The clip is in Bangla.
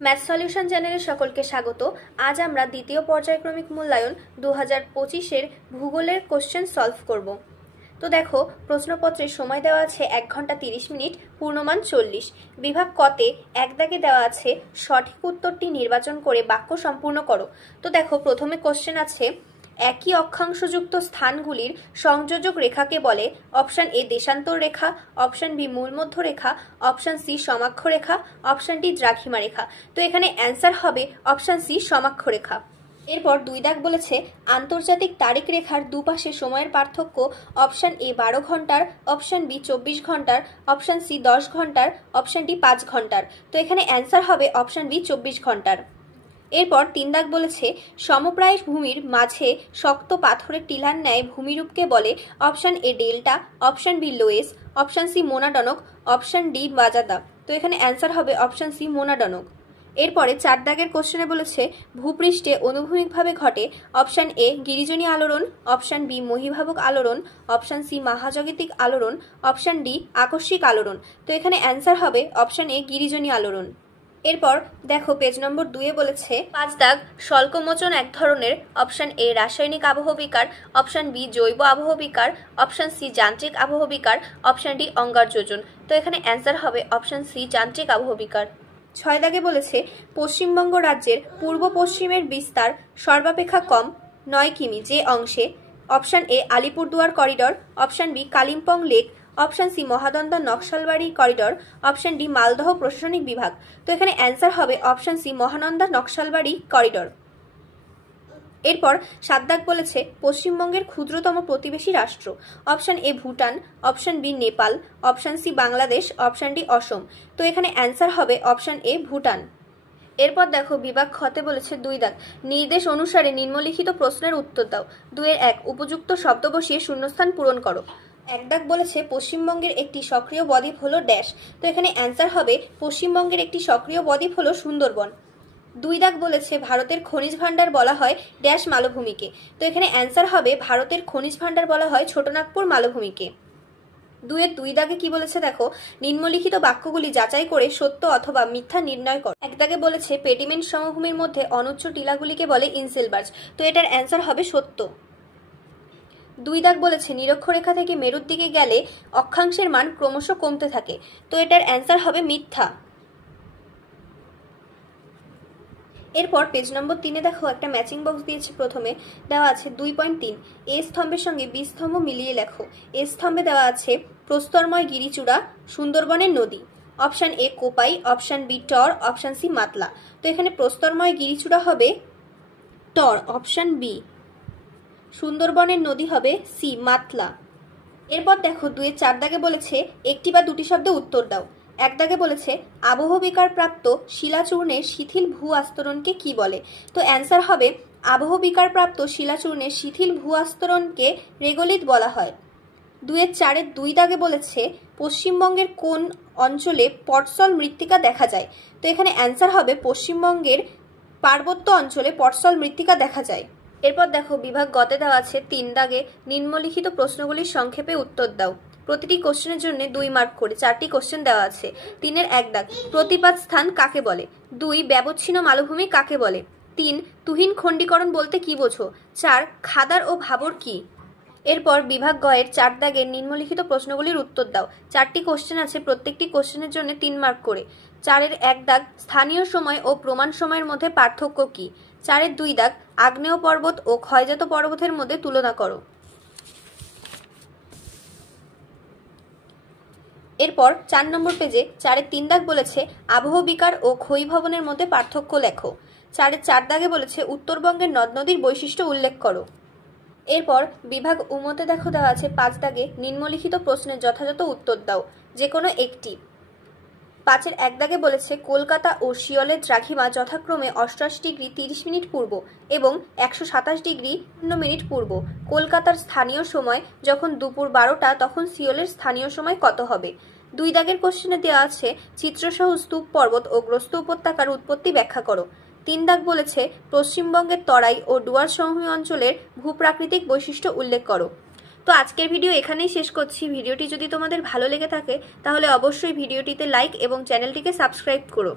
ম্যাথ সলিউশন চ্যানেলে সকলকে স্বাগত। আজ আমরা দ্বিতীয় পর্যায়ক্রমিক মূল্যায়ন 2025-এর ভূগোলের কোশ্চেন সলভ করব। তো দেখো, প্রশ্নপত্রে সময় দেওয়া আছে 1 ঘন্টা 30 মিনিট, পূর্ণমান 40। বিভাগ কতে এক দাগে দেওয়া আছে সঠিক উত্তরটি নির্বাচন করে বাক্য সম্পূর্ণ করো। তো দেখো, প্রথমে কোশ্চেন আছে একই অক্ষাংশযুক্ত স্থানগুলির সংযোজক রেখাকে বলে। অপশন এ দেশান্তর রেখা, অপশন বি মূলমধ্য রেখা, অপশন সি সমাক্ষ রেখা, অপশন ডি দ্রাঘিমা রেখা। তো এখানে অ্যান্সার হবে অপশন সি সমাক্ষ রেখা। এরপর 2 দাগ বলেছে আন্তর্জাতিক তারিখ রেখার দুপাশে সময়ের পার্থক্য। অপশন এ 12 ঘন্টার, অপশন বি 24 ঘন্টার, অপশন সি 10 ঘন্টার, অপশন ডি 5 ঘন্টার। তো এখানে অ্যান্সার হবে অপশন বি 24 ঘন্টার। এরপর 3 দাগ বলেছে সমপ্রায় ভূমির মাঝে শক্ত পাথরের টিলার ন্যায় ভূমিরূপকে বলে। Option A delta, option B loess, option C monadnock, option D bajada. তো এখানে অ্যান্সার হবে অপশন সি মোনাডনক। এরপরে 4 দাগের কোশ্চেনে বলেছে ভূপৃষ্ঠে অনুভূমিকভাবে ঘটে। অপশন এ গিরিজনী আলোড়ন, অপশন বি মহীভাবক আলোড়ন, অপশন সি মহাজাগতিক আলোড়ন, অপশন ডি আকস্মিক আলোড়ন। তো এখানে অ্যান্সার হবে অপশন এ গিরিজনী আলোড়ন। এরপর দেখো, পেজ নম্বর 2-এ বলেছে 5 দাগ স্বল্পমোচন এক ধরনের। অপশন এ রাসায়নিক আবহবিকার, অপশন বি জৈব আবহবিকার, অপশন সি যান্ত্রিক আবহবিকার, অপশন ডি অঙ্গার যোজন। তো এখানে অ্যান্সার হবে অপশন সি যান্ত্রিক আবহবিকার। 6 দাগে বলেছে পশ্চিমবঙ্গ রাজ্যের পূর্ব পশ্চিমের বিস্তার সর্বাপেক্ষা কম 9 কিমি যে অংশে। Option A Alipurduar corridor, option B Kalimpong lake, option C Mahananda Naxalbari corridor, option D Malda প্রশাসনিক বিভাগ। তো এখানে অ্যান্সার হবে option C Mahananda Naxalbari corridor. এরপর 7 দাগ বলেছে পশ্চিমবঙ্গের ক্ষুদ্রতম প্রতিবেশী রাষ্ট্র। Option A Bhutan, option B Nepal, option C Bangladesh, option D Assam. তো এখানে অ্যান্সার হবে অপশন এ ভুটান। এরপর দেখো, বিভাগ খতে বলেছে 2 দাগ নির্দেশ অনুসারে নিম্নলিখিত প্রশ্নের উত্তর দাও। 2-1 উপযুক্ত শব্দ বসিয়ে শূন্যস্থান পূরণ করো। 1 দাগ বলেছে পশ্চিমবঙ্গের একটি সক্রিয় বদ্বীপ হলো ড্যাশ। তো এখানে অ্যান্সার হবে পশ্চিমবঙ্গের একটি সক্রিয় বদ্বীপ হলো সুন্দরবন। 2 দাগ বলেছে ভারতের খনিজ ভাণ্ডার বলা হয় ড্যাশ মালভূমিকে। তো এখানে অ্যান্সার হবে ভারতের খনিজ ভাণ্ডার বলা হয় ছোটনাগপুর মালভূমিকে। 2 দাগে কি বলেছে দেখো, নিম্নলিখিত বাক্যগুলি যাচাই করে সত্য অথবা মিথ্যা নির্ণয় কর। 1 দাগে বলেছে পেডিমেন্ট সমভূমির মধ্যে অনুচ্চ টিলাগুলিকে বলে ইনসেলবার্জ। তো এটার অ্যান্সার হবে সত্য। 2 দাগ বলেছে নিরক্ষরেখা থেকে মেরুর দিকে গেলে অক্ষাংশের মান ক্রমশ কমতে থাকে। তো এটার অ্যান্সার হবে মিথ্যা। এরপর পেজ নম্বর 3-এ দেখো একটা ম্যাচিং বক্স দিয়েছে। প্রথমে দেওয়া আছে 2.3 এ স্তম্ভের সঙ্গে বি স্তম্ভ মিলিয়ে লেখো। এ স্তম্ভে দেওয়া আছে প্রস্তরময় গিরিচূড়া, সুন্দরবনের নদী। Option A Kopai, option B tor, option C Matla. তো এখানে প্রস্তরময় গিরিচূড়া হবে টর, অপশন বি। সুন্দরবনের নদী হবে সি মাতলা। এরপর দেখো 2-4 দাগে বলেছে একটি বা দুটি শব্দে উত্তর দাও। 1 দাগে বলেছে আবহবিকার প্রাপ্ত শিলাচূর্ণের শিথিল ভূ আস্তরণকে কি বলে। তো অ্যান্সার হবে আবহবিকার প্রাপ্ত শিলাচূর্ণের শিথিল ভূ আস্তরণকে রেগোলিথ বলা হয়। 2-4-এর 2 দাগে বলেছে পশ্চিমবঙ্গের কোন অঞ্চলে পটসল মৃত্তিকা দেখা যায়। তো এখানে অ্যান্সার হবে পশ্চিমবঙ্গের পার্বত্য অঞ্চলে পটসল মৃত্তিকা দেখা যায়। এরপর দেখো, বিভাগ গতে দেওয়া আছে 3 দাগে নিম্নলিখিত প্রশ্নগুলির সংক্ষেপে উত্তর দাও। প্রতিটি কোশ্চেনের জন্য 2 মার্ক করে 4টি কোশ্চেন দেওয়া আছে। 3-এর 1 দাগ প্রতিপাদ স্থান কাকে বলে। 2 ব্যবচ্ছিন্ন মালভূমি কাকে বলে। 3 তুহিন খণ্ডীকরণ বলতে কি বোঝো। 4 খাদার ও ভাবর কি। এরপর বিভাগ গয়ের 4 দাগের নিম্নলিখিত প্রশ্নগুলির উত্তর দাও। 4টি কোশ্চেন আছে, প্রত্যেকটি কোশ্চেনের জন্য 3 মার্ক করে। 4-এর 1 দাগ স্থানীয় সময় ও প্রমাণ সময়ের মধ্যে পার্থক্য কি। 4-এর 2 দাগ আগ্নেয় পর্বত ও ক্ষয়জাত পর্বতের মধ্যে তুলনা করো। এরপর 4 নম্বর পেজে 4-এর 3 দাগ বলেছে আবহবিকার ও ক্ষয়ীভবনের মধ্যে পার্থক্য লেখো। 4-এর 4 দাগে বলেছে উত্তরবঙ্গের নদ নদীর বৈশিষ্ট্য উল্লেখ করো। এরপর বিভাগ উমতে দেখো দেওয়া আছে 5 দাগে নিম্নলিখিত প্রশ্নের যথাযথ উত্তর দাও, যে কোনো একটি। 5-এর 1 দাগে বলেছে কলকাতা ও শিয়লের দ্রাঘিমা যথাক্রমে 88 ডিগ্রি 30 মিনিট পূর্ব এবং 127 ডিগ্রি 0 মিনিট পূর্ব। কলকাতার স্থানীয় সময় যখন দুপুর 12টা, তখন শিয়লের স্থানীয় সময় কত হবে। 2 দাগের কোশ্চেনে দেওয়া আছে চিত্রসহ স্তূপ পর্বত ও গ্রস্ত উপত্যকার উৎপত্তি ব্যাখ্যা করো। 3 দাগ বলেছে পশ্চিমবঙ্গের তরাই ও ডুয়ার্স সমভূমি অঞ্চলের ভূপ্রাকৃতিক বৈশিষ্ট্য উল্লেখ করো। তো আজকের ভিডিও এখানেই শেষ করছি। ভিডিওটি যদি তোমাদের ভালো লেগে থাকে তাহলে অবশ্যই ভিডিওটিতে লাইক এবং চ্যানেলটিকে সাবস্ক্রাইব করো।